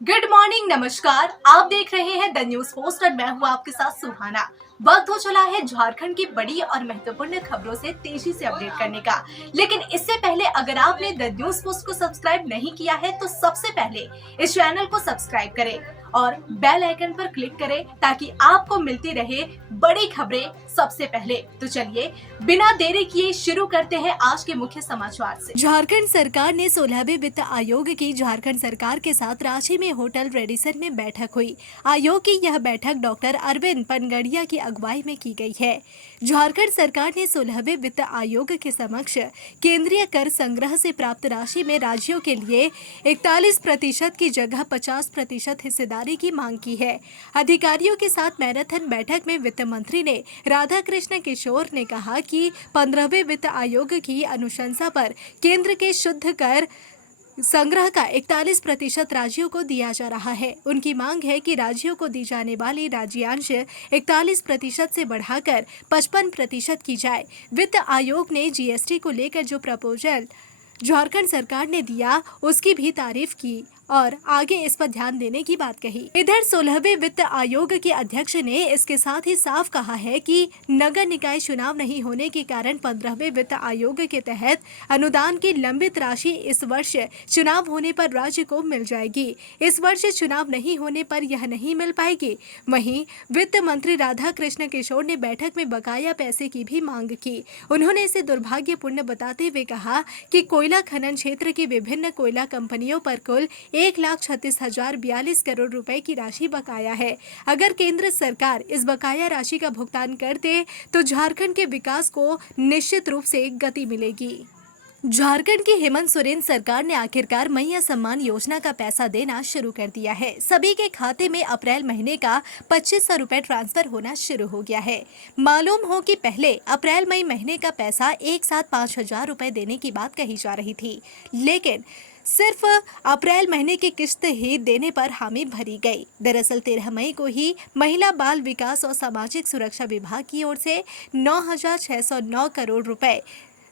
Good morning, नमस्कार। आप देख रहे हैं द न्यूज पोस्ट और मैं हूं आपके साथ सुहाना। वक्त हो चला है झारखंड की बड़ी और महत्वपूर्ण खबरों से तेजी से अपडेट करने का। लेकिन इससे पहले अगर आपने द न्यूज पोस्ट को सब्सक्राइब नहीं किया है तो सबसे पहले इस चैनल को सब्सक्राइब करें और बेल आइकन पर क्लिक करें ताकि आपको मिलती रहे बड़ी खबरें सबसे पहले। तो चलिए बिना देरी किए शुरू करते हैं आज के मुख्य समाचार से। झारखंड सरकार ने 16वें वित्त आयोग की झारखंड सरकार के साथ रांची में होटल रेडिसन में बैठक हुई। आयोग की यह बैठक डॉक्टर अरविंद पनगड़िया की अगुवाई में की गई है। झारखंड सरकार ने 16वें वित्त आयोग के समक्ष केंद्रीय कर संग्रह से प्राप्त राशि में राज्यों के लिए 41% की जगह 50% हिस्सेदारी की मांग की है। अधिकारियों के साथ मैराथन बैठक में वित्त मंत्री ने राधाकृष्ण किशोर ने कहा कि 15वें वित्त आयोग की अनुशंसा पर केंद्र के शुद्ध कर संग्रह का 41% राज्यों को दिया जा रहा है। उनकी मांग है कि राज्यों को दी जाने वाली राज्यांश 41% से बढ़ाकर 55% की जाए। वित्त आयोग ने जीएसटी को लेकर जो प्रपोजल झारखंड सरकार ने दिया उसकी भी तारीफ की और आगे इस पर ध्यान देने की बात कही। इधर 16वें वित्त आयोग के अध्यक्ष ने इसके साथ ही साफ कहा है कि नगर निकाय चुनाव नहीं होने के कारण 15वें वित्त आयोग के तहत अनुदान की लंबित राशि इस वर्ष चुनाव होने पर राज्य को मिल जाएगी। इस वर्ष चुनाव नहीं होने पर यह नहीं मिल पाएगी। वहीं वित्त मंत्री राधाकृष्ण किशोर ने बैठक में बकाया पैसे की भी मांग की। उन्होंने इसे दुर्भाग्यपूर्ण बताते हुए कहा कि कोयला खनन क्षेत्र की विभिन्न कोयला कंपनियों पर कुल 1,36,042 करोड़ रुपए की राशि बकाया है। अगर केंद्र सरकार इस बकाया राशि का भुगतान कर दे तो झारखंड के विकास को निश्चित रूप से गति मिलेगी। झारखंड की हेमंत सोरेन सरकार ने आखिरकार मैया सम्मान योजना का पैसा देना शुरू कर दिया है। सभी के खाते में अप्रैल महीने का 2500 रुपए ट्रांसफर होना शुरू हो गया है। मालूम हो कि पहले अप्रैल मई महीने का पैसा एक साथ 5,000 रुपए देने की बात कही जा रही थी, लेकिन सिर्फ अप्रैल महीने की किस्त ही देने पर हामी भरी गई। दरअसल 13 मई को ही महिला बाल विकास और सामाजिक सुरक्षा विभाग की ओर से 9,609 करोड़ रुपए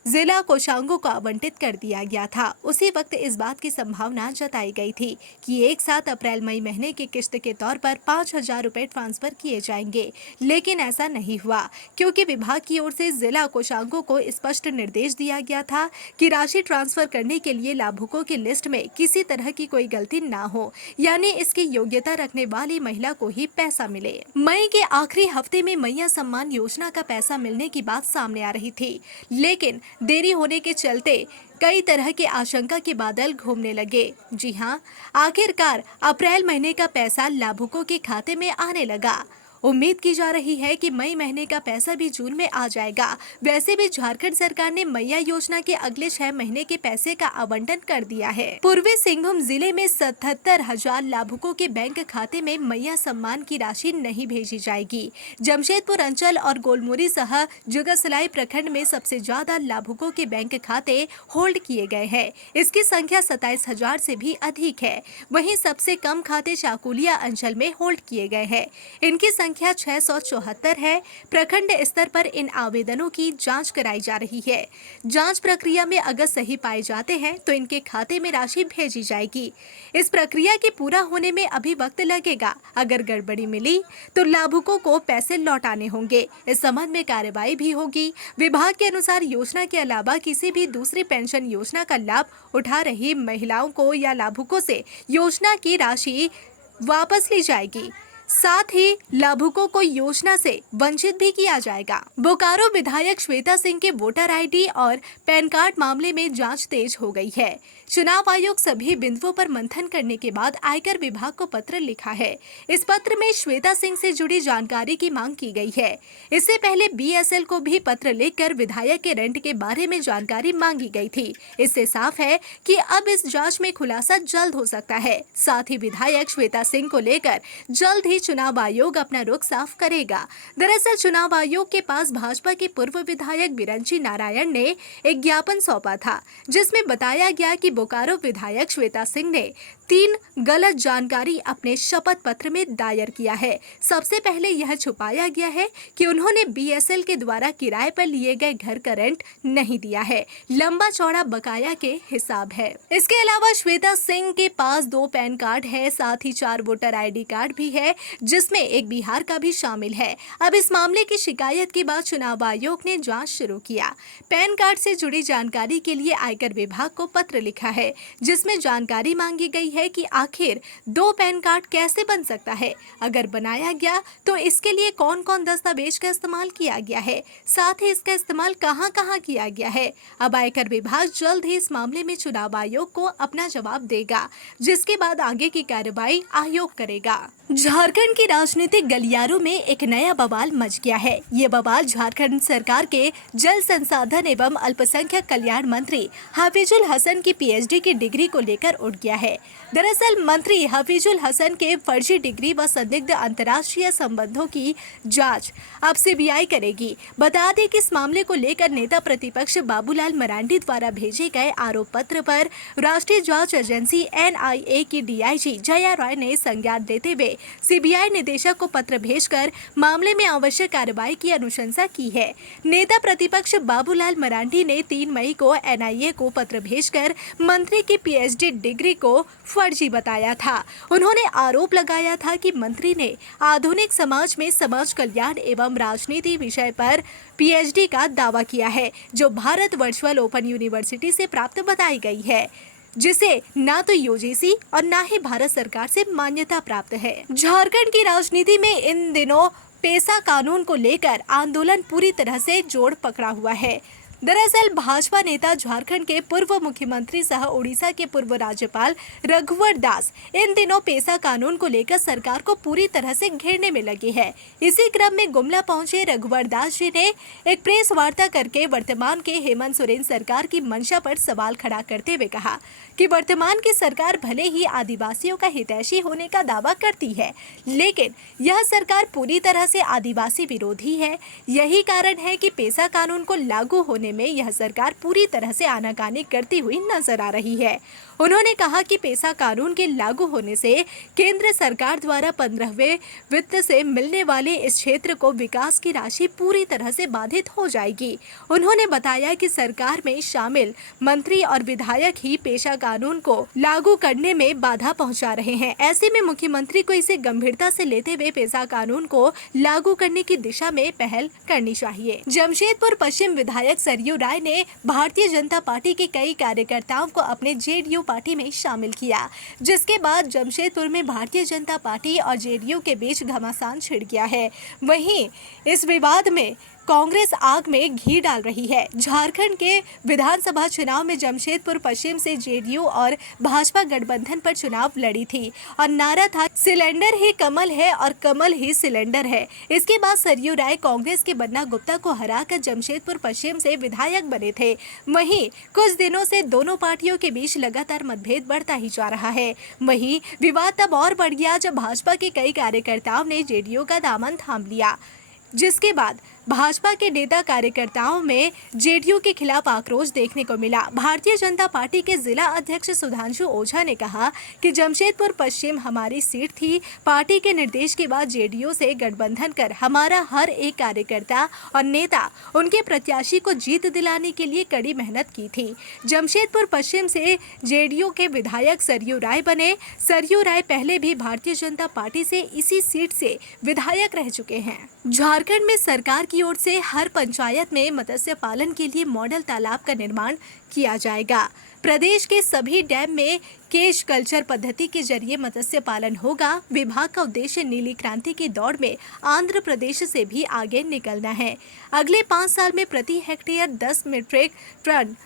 जिला कोषांगों को आवंटित कर दिया गया था। उसी वक्त इस बात की संभावना जताई गई थी कि एक साथ अप्रैल मई महीने की किस्त के तौर पर 5,000 रुपए ट्रांसफर किए जाएंगे, लेकिन ऐसा नहीं हुआ क्योंकि विभाग की ओर से जिला कोषांगों को स्पष्ट निर्देश दिया गया था कि राशि ट्रांसफर करने के लिए लाभुकों की लिस्ट में किसी तरह की कोई गलती ना हो, यानी इसकी योग्यता रखने वाली महिला को ही पैसा मिले। मई के आखिरी हफ्ते में मैया सम्मान योजना का पैसा मिलने की बात सामने आ रही थी, लेकिन देरी होने के चलते कई तरह के आशंका के बादल घूमने लगे। जी हां, आखिरकार अप्रैल महीने का पैसा लाभुकों के खाते में आने लगा। उम्मीद की जा रही है कि मई महीने का पैसा भी जून में आ जाएगा। वैसे भी झारखंड सरकार ने मैया योजना के अगले 6 महीने के पैसे का आवंटन कर दिया है। पूर्वी सिंहभूम जिले में 77,000 लाभुकों के बैंक खाते में मैया सम्मान की राशि नहीं भेजी जाएगी। जमशेदपुर अंचल और गोलमुरी सह जुगसलाई प्रखंड में सबसे ज्यादा लाभुकों के बैंक खाते होल्ड किए गए हैं। इसकी संख्या 27,000 से भी अधिक है। वहीं सबसे कम खाते चाकुलिया अंचल में होल्ड किए गए हैं। इनकी संख्या 674 है। प्रखंड स्तर पर इन आवेदनों की जांच कराई जा रही है। जांच प्रक्रिया में अगर सही पाए जाते हैं तो इनके खाते में राशि भेजी जाएगी। इस प्रक्रिया के पूरा होने में अभी वक्त लगेगा। अगर गड़बड़ी मिली तो लाभुकों को पैसे लौटाने होंगे। इस संबंध में कार्रवाई भी होगी। विभाग के अनुसार योजना के अलावा किसी भी दूसरी पेंशन योजना का लाभ उठा रही महिलाओं को या लाभुकों से योजना की राशि वापस ली जाएगी। साथ ही लाभुकों को योजना से वंचित भी किया जाएगा। बोकारो विधायक श्वेता सिंह के वोटर आईडी और पैन कार्ड मामले में जांच तेज हो गई है। चुनाव आयोग सभी बिंदुओं पर मंथन करने के बाद आयकर विभाग को पत्र लिखा है। इस पत्र में श्वेता सिंह से जुड़ी जानकारी की मांग की गई है। इससे पहले बीएसएल को भी पत्र लिखकर विधायक के रेंट के बारे में जानकारी मांगी गई थी। इससे साफ है कि अब इस जांच में खुलासा जल्द हो सकता है। साथ ही विधायक श्वेता सिंह को लेकर जल्द ही चुनाव आयोग अपना रुख साफ करेगा। दरअसल चुनाव आयोग के पास भाजपा के पूर्व विधायक बिरंची नारायण ने एक ज्ञापन सौंपा था, जिसमें बताया गया कि बोकारो विधायक श्वेता सिंह ने 3 गलत जानकारी अपने शपथ पत्र में दायर किया है। सबसे पहले यह छुपाया गया है कि उन्होंने बीएसएल के द्वारा किराए पर लिए गए घर का रेंट नहीं दिया है। लंबा चौड़ा बकाया के हिसाब है। इसके अलावा श्वेता सिंह के पास 2 पैन कार्ड है, साथ ही 4 वोटर आईडी कार्ड भी है, जिसमें एक बिहार का भी शामिल है। अब इस मामले की शिकायत के बाद चुनाव आयोग ने जांच शुरू किया। पैन कार्ड से जुड़ी जानकारी के लिए आयकर विभाग को पत्र लिखा है, जिसमें जानकारी मांगी गई है कि आखिर 2 पैन कार्ड कैसे बन सकता है, अगर बनाया गया तो इसके लिए कौन कौन दस्तावेज का इस्तेमाल किया गया है, साथ ही इसका इस्तेमाल कहां कहां किया गया है। अब आयकर विभाग जल्द ही इस मामले में चुनाव आयोग को अपना जवाब देगा, जिसके बाद आगे की कार्रवाई आयोग करेगा। झारखंड की राजनीतिक गलियारों में एक नया बवाल मच गया है। ये बवाल झारखंड सरकार के जल संसाधन एवं अल्पसंख्यक कल्याण मंत्री हफीजुल हसन की पीएचडी की डिग्री को लेकर उठ गया है। दरअसल मंत्री हफीजुल हसन के फर्जी डिग्री व संदिग्ध अंतर्राष्ट्रीय संबंधों की जांच अब सीबीआई करेगी। बता दें कि इस मामले को लेकर नेता प्रतिपक्ष बाबूलाल मरांडी द्वारा भेजे गए आरोप पत्र पर राष्ट्रीय जांच एजेंसी एनआईए की डीआईजी जया रॉय ने संज्ञान लेते हुए सीबीआई निदेशक को पत्र भेजकर मामले में आवश्यक कार्रवाई की अनुशंसा की है। नेता प्रतिपक्ष बाबूलाल मरांडी ने 3 मई को एनआईए को पत्र भेजकर मंत्री की पीएचडी डिग्री को फर्जी बताया था। उन्होंने आरोप लगाया था कि मंत्री ने आधुनिक समाज में समाज कल्याण एवं राजनीति विषय पर पीएचडी का दावा किया है, जो भारत वर्चुअल ओपन यूनिवर्सिटी से प्राप्त बताई गई है, जिसे ना तो यूजीसी और ना ही भारत सरकार से मान्यता प्राप्त है। झारखंड की राजनीति में इन दिनों पेसा कानून को लेकर आंदोलन पूरी तरह से जोर पकड़ा हुआ है। दरअसल भाजपा नेता झारखंड के पूर्व मुख्यमंत्री सह उड़ीसा के पूर्व राज्यपाल रघुवर दास इन दिनों पेसा कानून को लेकर सरकार को पूरी तरह से घेरने में लगे हैं। इसी क्रम में गुमला पहुंचे रघुवर दास जी ने एक प्रेस वार्ता करके वर्तमान के हेमंत सोरेन सरकार की मंशा पर सवाल खड़ा करते हुए कहा कि वर्तमान की सरकार भले ही आदिवासियों का हितैषी होने का दावा करती है, लेकिन यह सरकार पूरी तरह से आदिवासी विरोधी है। यही कारण है कि पेसा कानून को लागू होने में यह सरकार पूरी तरह से आनाकानी करती हुई नजर आ रही है। उन्होंने कहा कि पेसा कानून के लागू होने से केंद्र सरकार द्वारा 15वें वित्त से मिलने वाले इस क्षेत्र को विकास की राशि पूरी तरह से बाधित हो जाएगी। उन्होंने बताया कि सरकार में शामिल मंत्री और विधायक ही पेशा कानून को लागू करने में बाधा पहुंचा रहे हैं। ऐसे में मुख्यमंत्री को इसे गंभीरता से लेते हुए पेशा कानून को लागू करने की दिशा में पहल करनी चाहिए। जमशेदपुर पश्चिम विधायक सरयू राय ने भारतीय जनता पार्टी के कई कार्यकर्ताओं को अपने जेडीयू पार्टी में शामिल किया, जिसके बाद जमशेदपुर में भारतीय जनता पार्टी और जेडीयू के बीच घमासान छिड़ गया है। वहीं इस विवाद में कांग्रेस आग में घी डाल रही है। झारखंड के विधानसभा चुनाव में जमशेदपुर पश्चिम से जेडीयू और भाजपा गठबंधन पर चुनाव लड़ी थी और नारा था सिलेंडर ही कमल है और कमल ही सिलेंडर है। इसके बाद सरयू राय कांग्रेस के बन्ना गुप्ता को हराकर जमशेदपुर पश्चिम से विधायक बने थे। वहीं कुछ दिनों से दोनों पार्टियों के बीच लगातार मतभेद बढ़ता ही जा रहा है। वहीं विवाद तब और बढ़ गया जब भाजपा के कई कार्यकर्ताओं ने जेडीयू का दामन थाम लिया, जिसके बाद भाजपा के नेता कार्यकर्ताओं में जेडीयू के खिलाफ आक्रोश देखने को मिला। भारतीय जनता पार्टी के जिला अध्यक्ष सुधांशु ओझा ने कहा कि जमशेदपुर पश्चिम हमारी सीट थी। पार्टी के निर्देश के बाद जेडीयू से गठबंधन कर हमारा हर एक कार्यकर्ता और नेता उनके प्रत्याशी को जीत दिलाने के लिए कड़ी मेहनत की थी। जमशेदपुर पश्चिम से जेडीयू के विधायक सरयू राय बने। सरयू राय पहले भी भारतीय जनता पार्टी से इसी सीट से विधायक रह चुके हैं। झारखंड में सरकार की ओर से हर पंचायत में मत्स्य पालन के लिए मॉडल तालाब का निर्माण किया जाएगा। प्रदेश के सभी डैम में केज कल्चर पद्धति के जरिए मत्स्य पालन होगा। विभाग का उद्देश्य नीली क्रांति की दौड़ में आंध्र प्रदेश से भी आगे निकलना है। अगले 5 साल में प्रति हेक्टेयर 10 मीट्रिक टन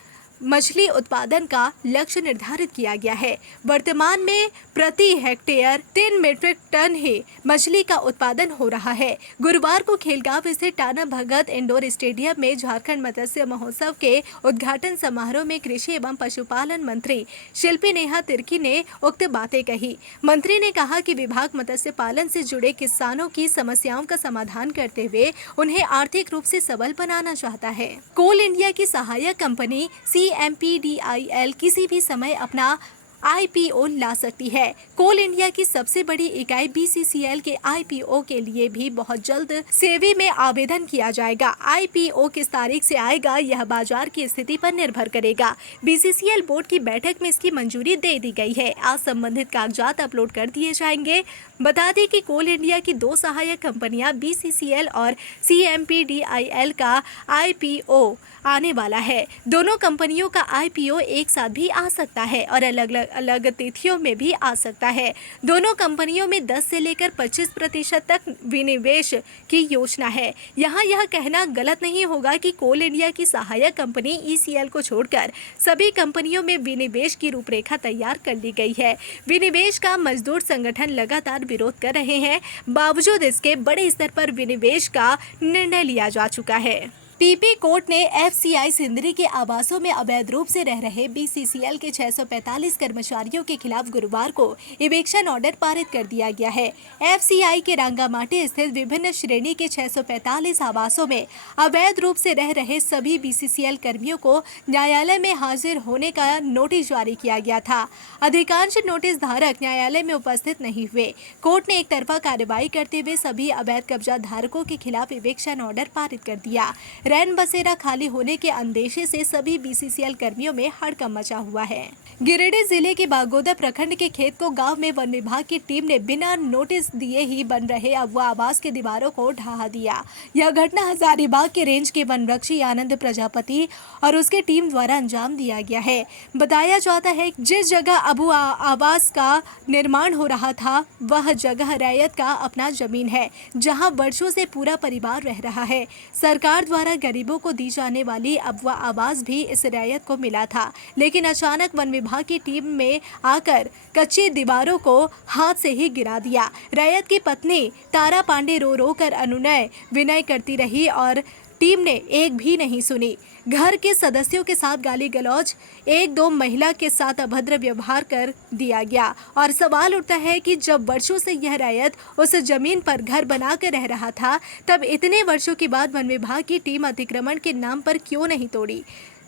मछली उत्पादन का लक्ष्य निर्धारित किया गया है। वर्तमान में प्रति हेक्टेयर 3 मीट्रिक टन ही मछली का उत्पादन हो रहा है। गुरुवार को खेलगांव स्थित टाना भगत इंडोर स्टेडियम में झारखंड मत्स्य महोत्सव के उद्घाटन समारोह में कृषि एवं पशुपालन मंत्री शिल्पी नेहा तिर्की ने उक्त बातें कही। मंत्री ने कहा कि विभाग मत्स्य पालन से जुड़े किसानों की समस्याओं का समाधान करते हुए उन्हें आर्थिक रूप से सबल बनाना चाहता है। कोल इंडिया की सहायक कंपनी CMPDIL किसी भी समय अपना IPO ला सकती है। कोल इंडिया की सबसे बड़ी इकाई BCCL के IPO के लिए भी बहुत जल्द सेबी में आवेदन किया जाएगा। IPO किस तारीख से आएगा यह बाजार की स्थिति पर निर्भर करेगा। BCCL बोर्ड की बैठक में इसकी मंजूरी दे दी गई है। आज संबंधित कागजात अपलोड कर दिए जाएंगे। बता दें कि कोल इंडिया की 2 सहायक कंपनियां BCCL और CMPDIL का IPO आने वाला है। दोनों कंपनियों का IPO एक साथ भी आ सकता है और अलग तिथियों में भी आ सकता है। दोनों कंपनियों में 10 से लेकर 25% तक विनिवेश की योजना है। यहाँ यह कहना गलत नहीं होगा कि कोल इंडिया की सहायक कंपनी ECL को छोड़कर सभी कंपनियों में विनिवेश की रूपरेखा तैयार कर ली गई है। विनिवेश का मजदूर संगठन लगातार विरोध कर रहे हैं। बावजूद इसके बड़े स्तर पर विनिवेश का निर्णय लिया जा चुका है। PP कोर्ट ने FCI सिंदरी के आवासों में अवैध रूप से रह रहे BCCL के 645 कर्मचारियों के खिलाफ गुरुवार को इविक्शन ऑर्डर पारित कर दिया गया है। FCI के रांगामाटी स्थित विभिन्न श्रेणी के 645 आवासों में अवैध रूप से रह रहे सभी BCCL कर्मियों को न्यायालय में हाजिर होने का नोटिस जारी किया गया था। अधिकांश नोटिस धारक न्यायालय में उपस्थित नहीं हुए। कोर्ट ने एक तरफा कार्रवाई करते हुए सभी अवैध कब्जा धारकों के खिलाफ इविक्शन ऑर्डर पारित कर दिया। रैन बसेरा खाली होने के अंदेशे से सभी BCCL कर्मियों में हड़कंप मचा हुआ है। गिरिडीह जिले के बागोदर प्रखंड के खेत को गांव में वन विभाग की टीम ने बिना नोटिस दिए ही बन रहे अगवा आवास के दीवारों को ढहा दिया। यह घटना हजारीबाग के रेंज के वनरक्षी आनंद प्रजापति और उसके टीम द्वारा अंजाम दिया गया है। बताया जाता है जिस जगह अबू आवास का निर्माण हो रहा था वह जगह रैयत का अपना जमीन है, जहां वर्षों से पूरा परिवार रह रहा है। सरकार द्वारा गरीबों को दी जाने वाली अगवा आवास भी इस रैयत को मिला था, लेकिन अचानक वन विभाग की टीम में आकर कच्ची दीवारों को हाथ से ही गिरा दिया। रैयत की पत्नी तारा पांडे रो रो कर अनुनय विनय करती रही और टीम ने एक भी नहीं सुनी। घर के सदस्यों के साथ गाली गलौज, 1-2 महिला के साथ अभद्र व्यवहार कर दिया गया और सवाल उठता है कि जब वर्षों से यह रैयत उस जमीन पर घर बनाकर रह रहा था, तब इतने वर्षों के बाद वन विभाग की टीम अतिक्रमण के नाम पर क्यों नहीं तोड़ी?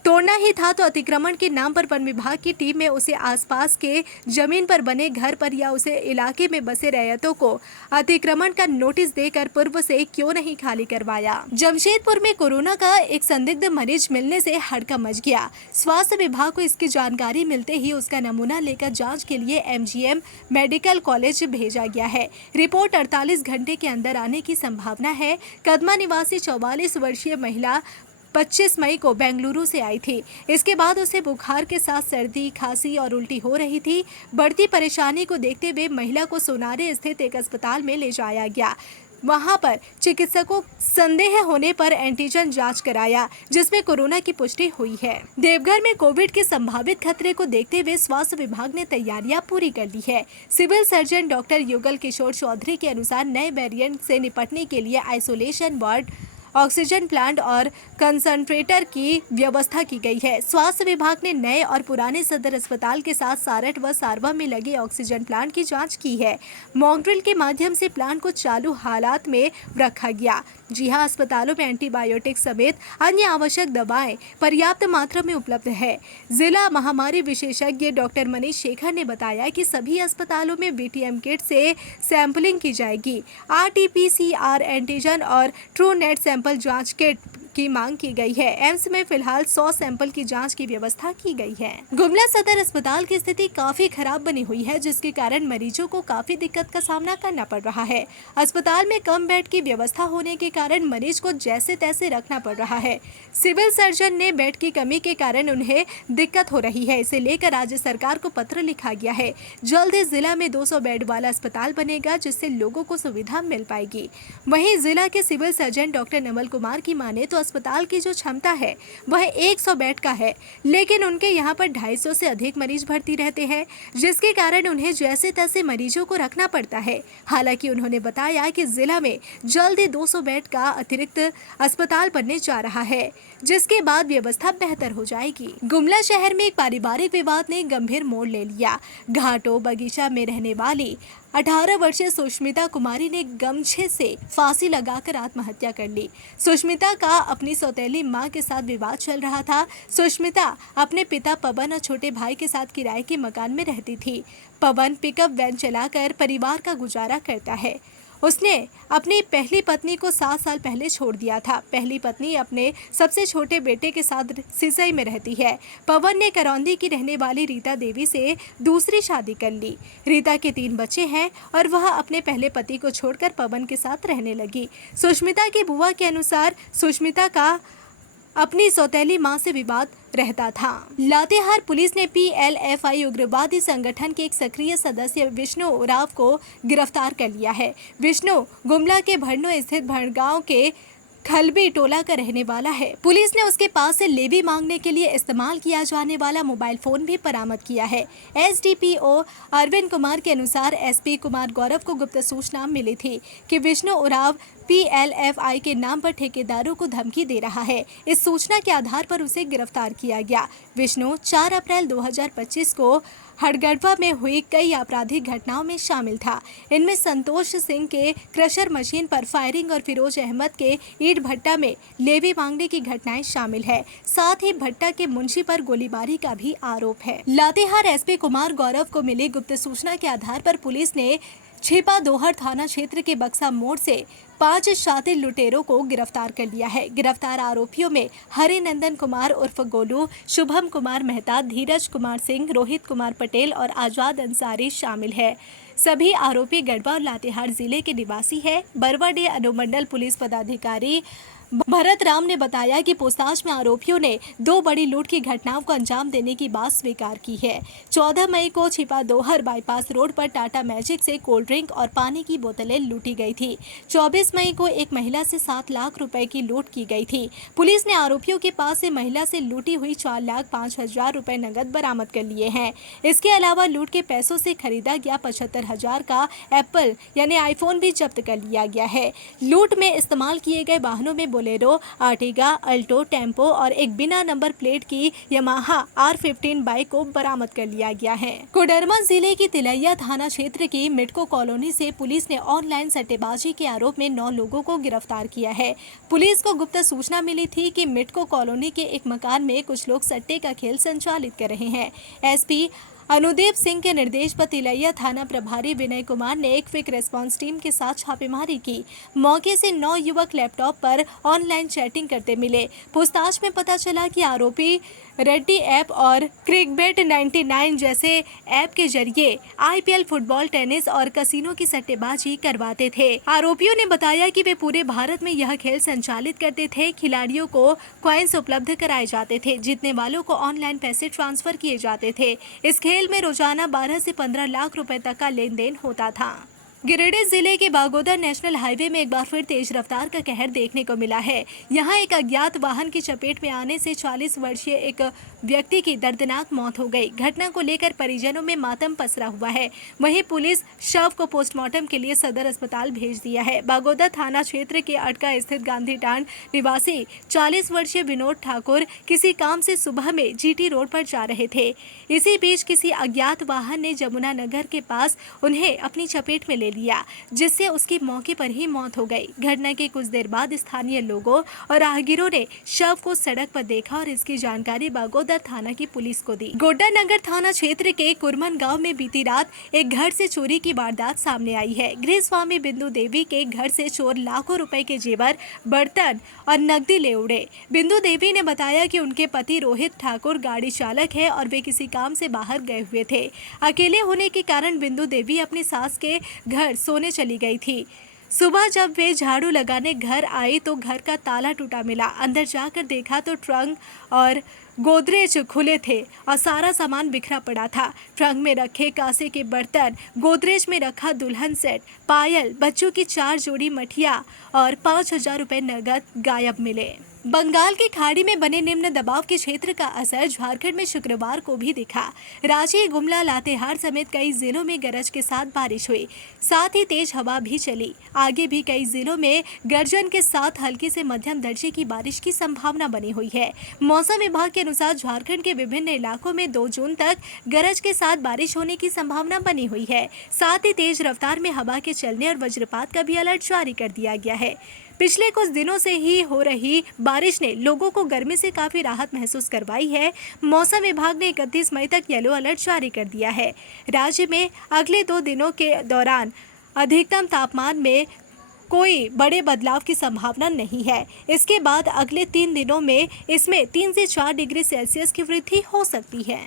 तोड़ना ही था तो अतिक्रमण के नाम पर वन विभाग की टीम में उसे आसपास के जमीन पर बने घर पर या उसे इलाके में बसे रैयतों को अतिक्रमण का नोटिस देकर पूर्व से क्यों नहीं खाली करवाया। जमशेदपुर में कोरोना का एक संदिग्ध मरीज मिलने से हड़कंप मच गया। स्वास्थ्य विभाग को इसकी जानकारी मिलते ही उसका नमूना लेकर जांच के लिए MGM मेडिकल कॉलेज भेजा गया है। रिपोर्ट 48 घंटे के अंदर आने की संभावना है। कदमा निवासी 44 वर्षीय महिला 25 मई को बेंगलुरु से आई थी। इसके बाद उसे बुखार के साथ सर्दी, खांसी और उल्टी हो रही थी। बढ़ती परेशानी को देखते हुए महिला को सोनारे स्थित एक अस्पताल में ले जाया गया। वहां पर चिकित्सकों संदेह होने पर एंटीजन जांच कराया, जिसमें कोरोना की पुष्टि हुई है। देवघर में कोविड के संभावित खतरे को देखते हुए स्वास्थ्य विभाग ने तैयारियां पूरी कर ली है। Civil surgeon doctor Yugal Kishore Chaudhary के अनुसार नए वेरिएंट से निपटने के लिए आइसोलेशन वार्ड, ऑक्सीजन प्लांट और कंसंट्रेटर की व्यवस्था की गई है। स्वास्थ्य विभाग ने नए और पुराने सदर अस्पताल के साथ सारठ व सारवा में लगे ऑक्सीजन प्लांट की जांच की है। मॉक ड्रिल के माध्यम से प्लांट को चालू हालात में रखा गया। जी हां, अस्पतालों में एंटीबायोटिक समेत अन्य आवश्यक दवाएं पर्याप्त मात्रा में उपलब्ध है। जिला महामारी विशेषज्ञ डॉक्टर मनीष शेखर ने बताया कि सभी अस्पतालों में BTM किट से सैंपलिंग की जाएगी। RT-PCR एंटीजन और ट्रू नेट सैंपल जांच किट की मांग की गई है। एम्स में फिलहाल 100 सैंपल की जांच की व्यवस्था की गई है। गुमला सदर अस्पताल की स्थिति काफी खराब बनी हुई है, जिसके कारण मरीजों को काफी दिक्कत का सामना करना पड़ रहा है। अस्पताल में कम बेड की व्यवस्था होने के कारण मरीज को जैसे तैसे रखना पड़ रहा है। सिविल सर्जन ने बेड की कमी के कारण उन्हें दिक्कत हो रही है। इसे लेकर राज्य सरकार को पत्र लिखा गया है। जल्द ही जिला में 200 बेड वाला अस्पताल बनेगा, जिससे लोगों को सुविधा मिल पाएगी। वहीं जिला के civil surgeon doctor Naval Kumar की माने तो अस्पताल की जो क्षमता है वह 100 बेड का है, लेकिन उनके यहाँ पर 250 से अधिक मरीज भर्ती रहते हैं, जिसके कारण उन्हें जैसे तैसे मरीजों को रखना पड़ता है। हालांकि उन्होंने बताया कि जिला में जल्द ही 200 बेड का अतिरिक्त अस्पताल बनने जा रहा है, जिसके बाद व्यवस्था बेहतर हो जाएगी। गुमला शहर में एक पारिवारिक विवाद ने गंभीर मोड़ ले लिया। घाटो बगीचा में रहने वाली 18 वर्षीय सुष्मिता कुमारी ने गमछे से फांसी लगाकर आत्महत्या कर ली। सुष्मिता का अपनी सौतेली मां के साथ विवाद चल रहा था। सुष्मिता अपने पिता पवन और छोटे भाई के साथ किराए के मकान में रहती थी। पवन पिकअप वैन चलाकर परिवार का गुजारा करता है। उसने अपनी पहली पत्नी को 7 साल पहले छोड़ दिया था। पहली पत्नी अपने सबसे छोटे बेटे के साथ सिसई में रहती है। पवन ने करौंदी की रहने वाली रीता देवी से दूसरी शादी कर ली। रीता के 3 बच्चे हैं और वह अपने पहले पति को छोड़कर पवन के साथ रहने लगी। सुष्मिता की बुआ के अनुसार सुष्मिता का अपनी सौतेली मां से विवाद रहता था। लातेहार पुलिस ने PLFI उग्रवादी संगठन के एक सक्रिय सदस्य विष्णु उराव को गिरफ्तार कर लिया है। विष्णु गुमला के भरनो स्थित भड़गांव के खलबी टोला का रहने वाला है। पुलिस ने उसके पास से लेवी मांगने के लिए इस्तेमाल किया जाने वाला मोबाइल फोन भी बरामद किया है। SDPO अरविंद कुमार के अनुसार SP कुमार गौरव को गुप्त सूचना मिली थी कि विष्णु उराव PLFI के नाम पर ठेकेदारों को धमकी दे रहा है। इस सूचना के आधार पर उसे गिरफ्तार किया गया। विष्णु 4 अप्रैल 2025 को हड़गड़वा में हुई कई आपराधिक घटनाओं में शामिल था। इनमें संतोष सिंह के क्रशर मशीन पर फायरिंग और फिरोज अहमद के ईंट भट्टा में लेवी मांगने की घटनाएं शामिल है। साथ ही भट्टा के मुंशी पर गोलीबारी का भी आरोप है। लातेहार SP कुमार गौरव को मिली गुप्त सूचना के आधार पर पुलिस ने छिपा दोहर थाना क्षेत्र के बक्सा मोड़ से 5 शातिर लुटेरों को गिरफ्तार कर लिया है। गिरफ्तार आरोपियों में हरिनंदन कुमार उर्फ गोलू, शुभम कुमार मेहता, धीरज कुमार सिंह, रोहित कुमार पटेल और आजाद अंसारी शामिल है। सभी आरोपी गढ़वा और लातेहार जिले के निवासी है। बरवाडीह अनुमंडल पुलिस पदाधिकारी भरत राम ने बताया कि पूछताछ में आरोपियों ने 2 बड़ी लूट की घटनाओं को अंजाम देने की बात स्वीकार की है। 14 मई को छिपा दोहर बाईपास रोड पर टाटा मैजिक से कोल्ड ड्रिंक और पानी की बोतलें लूटी गई थी। 24 मई को एक महिला से 7 लाख रुपए की लूट की गई थी। पुलिस ने आरोपियों के पास से महिला से लूटी हुई 4,05,000 रुपए नगद बरामद कर लिए हैं। इसके अलावा लूट के पैसों से खरीदा गया 75,000 का एप्पल यानी आईफोन भी जब्त कर लिया गया है। लूट में इस्तेमाल किए गए वाहनों में बोलेरो, आर्टिगा, अल्टो, टेम्पो और एक बिना नंबर प्लेट की यामाहा R15 बाइक को बरामद कर लिया गया है। कोडरमा जिले की तिलैया थाना क्षेत्र की मिटको कॉलोनी से पुलिस ने ऑनलाइन सट्टेबाजी के आरोप में 9 लोगों को गिरफ्तार किया है। पुलिस को गुप्त सूचना मिली थी कि मिटको कॉलोनी के एक मकान में कुछ लोग सट्टे का खेल संचालित कर रहे हैं। SP अनुदेव सिंह के निर्देश पर तिलैया थाना प्रभारी विनय कुमार ने एक क्विक रेस्पॉन्स टीम के साथ छापेमारी की। मौके से 9 युवक लैपटॉप पर ऑनलाइन चैटिंग करते मिले। पूछताछ में पता चला कि आरोपी रेड्डी ऐप और क्रिकबेट 99 जैसे ऐप के जरिए IPL, फुटबॉल, टेनिस और कसिनो की सट्टेबाजी करवाते थे। आरोपियों ने बताया कि वे पूरे भारत में यह खेल संचालित करते थे। खिलाड़ियों को कॉइन्स उपलब्ध कराए जाते थे। जीतने वालों को ऑनलाइन पैसे ट्रांसफर किए जाते थे। इस खेल में रोजाना 12 से 15 लाख रुपए तक का लेन देन होता था। गिरिडीह जिले के बागोदर नेशनल हाईवे में एक बार फिर तेज रफ्तार का कहर देखने को मिला है। यहां एक अज्ञात वाहन की चपेट में आने से 40 वर्षीय एक व्यक्ति की दर्दनाक मौत हो गई। घटना को लेकर परिजनों में मातम पसरा हुआ है। वहीं पुलिस शव को पोस्टमार्टम के लिए सदर अस्पताल भेज दिया है। बागोदर थाना क्षेत्र के अटका स्थित गांधी टांड निवासी 40 वर्षीय विनोद ठाकुर किसी काम से सुबह में GT रोड पर जा रहे थे। इसी बीच किसी अज्ञात वाहन ने जमुना नगर के पास उन्हें अपनी चपेट में ले लिया, जिससे उसकी मौके पर ही मौत हो गई। घटना के कुछ देर बाद स्थानीय लोगों और राहगीरों ने शव को सड़क पर देखा और इसकी जानकारी बागोदर थाना की पुलिस को दी। गोड्डा नगर थाना क्षेत्र के कुरमन गांव में बीती रात एक घर से चोरी की वारदात सामने आई है। गृह स्वामी बिंदु देवी के घर से चोर लाखों रुपए के जेवर, बर्तन और नकदी ले उड़े। बिंदु देवी ने बताया कि उनके पति रोहित ठाकुर गाड़ी चालक है और वे किसी काम से बाहर गए हुए थे। अकेले होने के कारण बिंदु देवी अपनी सास के घर सोने चली गई थी। सुबह जब वे झाड़ू लगाने घर आई तो घर का ताला टूटा मिला। अंदर जाकर देखा तो ट्रंक और गोदरेज खुले थे और सारा सामान बिखरा पड़ा था। ट्रंक में रखे कांसे के बर्तन, गोदरेज में रखा दुल्हन सेट, पायल, बच्चों की 4 जोड़ी मठिया और 5,000 रुपए नगद गायब मिले। बंगाल की खाड़ी में बने निम्न दबाव के क्षेत्र का असर झारखंड में शुक्रवार को भी दिखा। रांची, गुमला, लातेहार समेत कई जिलों में गरज के साथ बारिश हुई। साथ ही तेज हवा भी चली। आगे भी कई जिलों में गर्जन के साथ हल्की से मध्यम दर्जे की बारिश की संभावना बनी हुई है। मौसम विभाग के अनुसार झारखंड के विभिन्न इलाकों में 2 जून तक गरज के साथ बारिश होने की संभावना बनी हुई है। साथ ही तेज रफ्तार में हवा के चलने और वज्रपात का भी अलर्ट जारी कर दिया गया है। पिछले कुछ दिनों से ही हो रही बारिश ने लोगों को गर्मी से काफी राहत महसूस करवाई है। मौसम विभाग ने 31 मई तक येलो अलर्ट जारी कर दिया है। राज्य में अगले 2 दिनों के दौरान अधिकतम तापमान में कोई बड़े बदलाव की संभावना नहीं है। इसके बाद अगले 3 दिनों में इसमें 3 से 4 डिग्री सेल्सियस की वृद्धि हो सकती है।